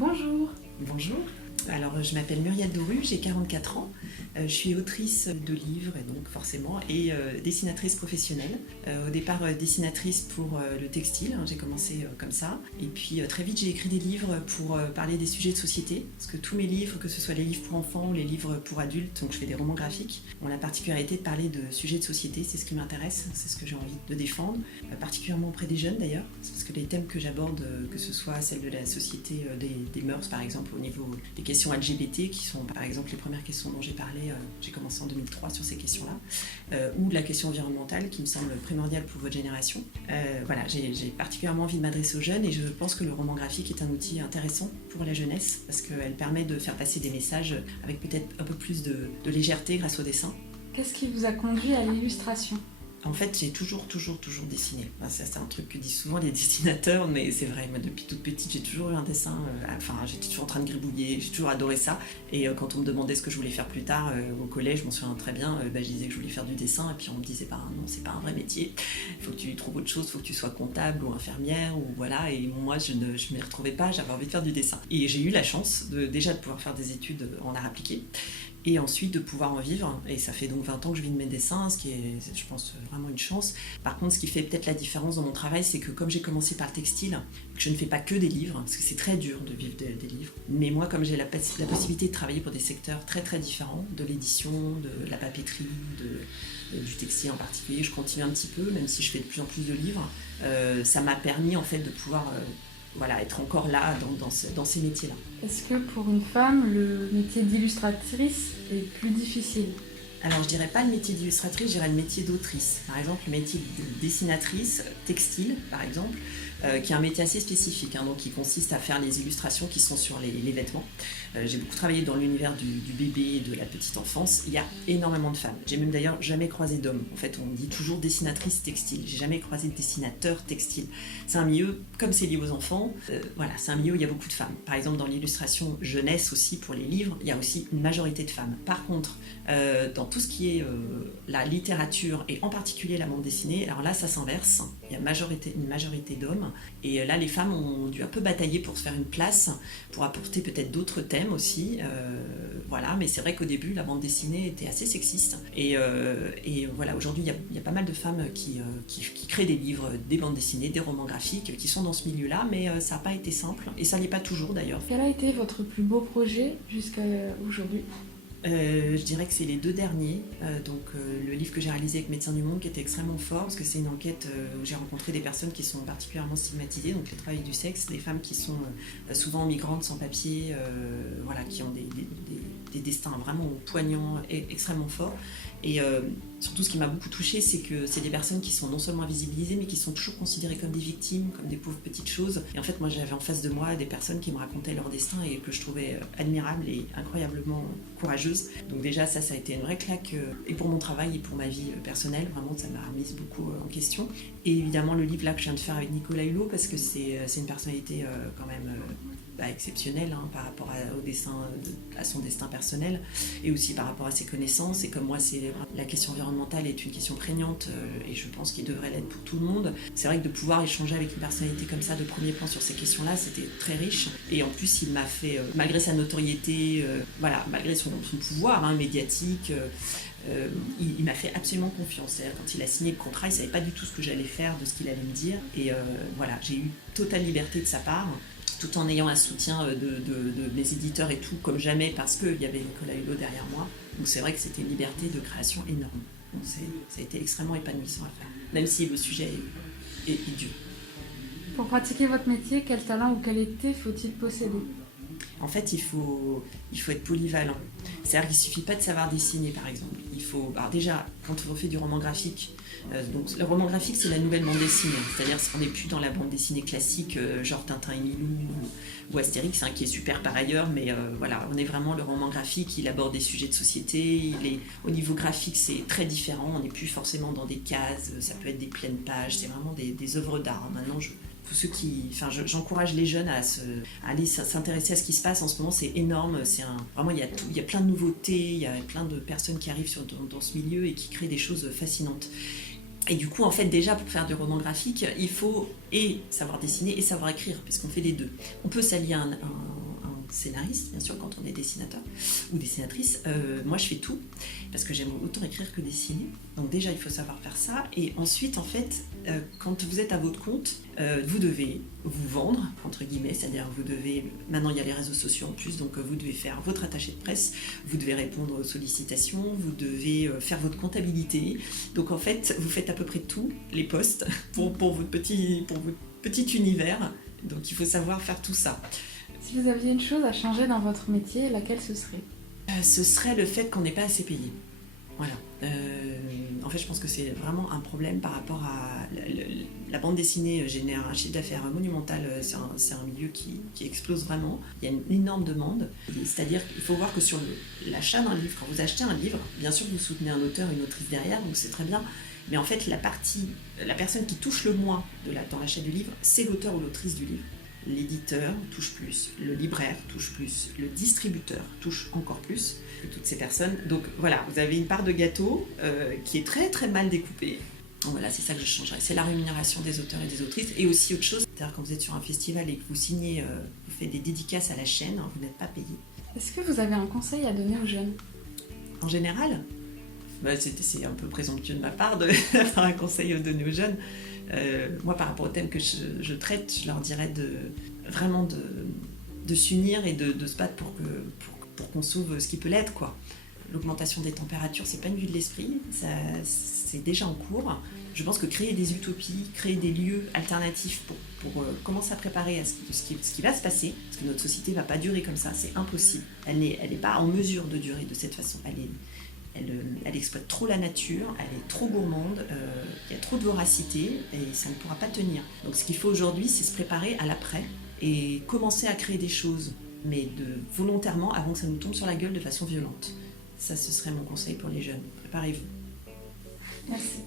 Bonjour. Bonjour, alors je m'appelle Muriel Doru, j'ai 44 ans, je suis autrice de livres et donc forcément et dessinatrice professionnelle. Au départ dessinatrice pour le textile, j'ai commencé comme ça et puis très vite j'ai écrit des livres pour parler des sujets de société parce que tous mes livres, que ce soit les livres pour enfants ou les livres pour adultes, donc je fais des romans graphiques, ont la particularité de parler de sujets de société, c'est ce qui m'intéresse, c'est ce que j'ai envie de défendre, particulièrement auprès des jeunes d'ailleurs, parce que les thèmes que j'aborde, que ce soit celle de la société des mœurs par exemple au niveau des questions LGBT qui sont par exemple les premières questions dont j'ai parlé, j'ai commencé en 2003 sur ces questions-là, ou de la question environnementale qui me semble primordiale pour votre génération. Voilà, j'ai particulièrement envie de m'adresser aux jeunes et je pense que le roman graphique est un outil intéressant pour la jeunesse parce qu'elle permet de faire passer des messages avec peut-être un peu plus de légèreté grâce au dessin. Qu'est-ce qui vous a conduit à l'illustration ? En fait, j'ai toujours dessiné. Enfin, c'est un truc que disent souvent les dessinateurs, mais c'est vrai, moi, depuis toute petite, j'ai toujours eu un dessin. J'étais toujours en train de gribouiller, j'ai toujours adoré ça. Et quand on me demandait ce que je voulais faire plus tard au collège, je m'en souviens très bien, je disais que je voulais faire du dessin, et puis on me disait, non, c'est pas un vrai métier. Il faut que tu trouves autre chose, il faut que tu sois comptable ou infirmière, ou voilà. Et moi, je ne m'y retrouvais pas, j'avais envie de faire du dessin. Et j'ai eu la chance déjà de pouvoir faire des études en art appliqué. Et ensuite de pouvoir en vivre, et ça fait donc 20 ans que je vis de mes dessins, ce qui est, je pense, vraiment une chance. Par contre, ce qui fait peut-être la différence dans mon travail, c'est que comme j'ai commencé par le textile, que je ne fais pas que des livres, parce que c'est très dur de vivre des livres, mais moi, comme j'ai la possibilité de travailler pour des secteurs très très différents, de l'édition, de la papeterie, du textile en particulier, je continue un petit peu, même si je fais de plus en plus de livres, ça m'a permis en fait de pouvoir être encore là dans ces métiers-là. Est-ce que pour une femme, le métier d'illustratrice est plus difficile ? Alors je dirais pas le métier d'illustratrice, je dirais le métier d'autrice. Par exemple, le métier de dessinatrice textile, par exemple, qui est un métier assez spécifique, donc qui consiste à faire les illustrations qui sont sur les vêtements. J'ai beaucoup travaillé dans l'univers du bébé et de la petite enfance. Il y a énormément de femmes. J'ai même d'ailleurs jamais croisé d'hommes. En fait, on dit toujours dessinatrice textile. J'ai jamais croisé de dessinateur textile. C'est un milieu, comme c'est lié aux enfants, c'est un milieu où il y a beaucoup de femmes. Par exemple, dans l'illustration jeunesse aussi, pour les livres, il y a aussi une majorité de femmes. Par contre, dans tout ce qui est la littérature et en particulier la bande dessinée, alors là, ça s'inverse. Il y a une majorité d'hommes. Et là, les femmes ont dû un peu batailler pour se faire une place, pour apporter peut-être d'autres thèmes aussi. Mais c'est vrai qu'au début, la bande dessinée était assez sexiste. Et voilà, aujourd'hui, il y a pas mal de femmes qui créent des livres, des bandes dessinées, des romans graphiques, qui sont dans ce milieu-là, mais ça n'a pas été simple. Et ça ne l'est pas toujours d'ailleurs. Quel a été votre plus beau projet jusqu'à aujourd'hui ? Je dirais que c'est les 2 derniers. Le livre que j'ai réalisé avec Médecins du Monde qui était extrêmement fort parce que c'est une enquête où j'ai rencontré des personnes qui sont particulièrement stigmatisées, donc les travailleurs du sexe, des femmes qui sont souvent migrantes sans papier, qui ont des destins vraiment poignants et extrêmement forts. Et surtout, ce qui m'a beaucoup touchée, c'est que c'est des personnes qui sont non seulement invisibilisées, mais qui sont toujours considérées comme des victimes, comme des pauvres petites choses. Et en fait, moi, j'avais en face de moi des personnes qui me racontaient leur destin et que je trouvais admirables et incroyablement courageuses. Donc déjà, ça a été une vraie claque, et pour mon travail et pour ma vie personnelle. Vraiment, ça m'a remise beaucoup en question. Et évidemment, le livre là que je viens de faire avec Nicolas Hulot, parce que c'est une personnalité quand même exceptionnelle par rapport à son destin personnel et aussi par rapport à ses connaissances. Et comme moi, la question environnementale est une question prégnante et je pense qu'il devrait l'être pour tout le monde. C'est vrai que de pouvoir échanger avec une personnalité comme ça de premier plan sur ces questions-là, c'était très riche. Et en plus, il m'a fait, malgré sa notoriété, malgré son pouvoir médiatique, il m'a fait absolument confiance. C'est-à-dire, quand il a signé le contrat, il ne savait pas du tout ce que j'allais faire, de ce qu'il allait me dire. Et j'ai eu totale liberté de sa part, tout en ayant un soutien de mes éditeurs et tout, comme jamais, parce qu'il y avait Nicolas Hulot derrière moi. Donc c'est vrai que c'était une liberté de création énorme. Donc ça a été extrêmement épanouissant à faire, même si le sujet est dur. Pour pratiquer votre métier, quel talent ou qualité faut-il posséder ? En fait, il faut être polyvalent. C'est-à-dire qu'il ne suffit pas de savoir dessiner, par exemple. Alors déjà, quand on fait du roman graphique, donc le roman graphique, c'est la nouvelle bande dessinée. C'est-à-dire qu'on n'est plus dans la bande dessinée classique, genre Tintin et Milou ou Astérix, qui est super par ailleurs, mais on est vraiment le roman graphique. Il aborde des sujets de société. Au niveau graphique, c'est très différent. On n'est plus forcément dans des cases. Ça peut être des pleines pages. C'est vraiment des œuvres d'art. Maintenant, j'encourage les jeunes à aller s'intéresser à ce qui se passe en ce moment, c'est énorme, vraiment il y a plein de nouveautés, il y a plein de personnes qui arrivent dans ce milieu et qui créent des choses fascinantes. Et du coup, en fait, déjà, pour faire du roman graphique, il faut et savoir dessiner et savoir écrire, parce qu'on fait les deux. On peut s'allier scénariste, bien sûr, quand on est dessinateur ou dessinatrice. Moi, je fais tout parce que j'aime autant écrire que dessiner. Donc déjà, il faut savoir faire ça. Et ensuite, en fait, quand vous êtes à votre compte, vous devez vous vendre, entre guillemets, c'est-à-dire vous devez... Maintenant, il y a les réseaux sociaux en plus, donc vous devez faire votre attaché de presse, vous devez répondre aux sollicitations, vous devez faire votre comptabilité. Donc en fait, vous faites à peu près tous les postes pour votre petit univers. Donc il faut savoir faire tout ça. Si vous aviez une chose à changer dans votre métier, laquelle ce serait ? Ce serait le fait qu'on n'est pas assez payé. Voilà. En fait, je pense que c'est vraiment un problème par rapport à... La bande dessinée génère un chiffre d'affaires monumental, c'est un milieu qui explose vraiment. Il y a une énorme demande. C'est-à-dire qu'il faut voir que sur l'achat d'un livre, quand vous achetez un livre, bien sûr vous soutenez un auteur, une autrice derrière, donc c'est très bien. Mais en fait, la personne qui touche le moins dans l'achat du livre, c'est l'auteur ou l'autrice du livre. L'éditeur touche plus, le libraire touche plus, le distributeur touche encore plus que toutes ces personnes. Donc voilà, vous avez une part de gâteau qui est très très mal découpée. Donc voilà, c'est ça que je changerais. C'est la rémunération des auteurs et des autrices. Et aussi autre chose, c'est-à-dire quand vous êtes sur un festival et que vous signez, vous faites des dédicaces à la chaîne, vous n'êtes pas payé. Est-ce que vous avez un conseil à donner aux jeunes ? En général, c'est un peu présomptueux de ma part d'avoir un conseil à donner aux jeunes. Moi, par rapport au thème que je traite, je leur dirais vraiment de s'unir et de se battre pour qu'on sauve ce qui peut l'être, quoi. L'augmentation des températures, c'est pas une vue de l'esprit, c'est déjà en cours. Je pense que créer des utopies, créer des lieux alternatifs pour commencer à préparer à ce qui va se passer, parce que notre société va pas durer comme ça, c'est impossible. Elle n'est pas en mesure de durer de cette façon. Elle exploite trop la nature, elle est trop gourmande, il y a trop de voracité et ça ne pourra pas tenir. Donc ce qu'il faut aujourd'hui, c'est se préparer à l'après et commencer à créer des choses, mais volontairement avant que ça nous tombe sur la gueule de façon violente. Ça, ce serait mon conseil pour les jeunes. Préparez-vous. Merci.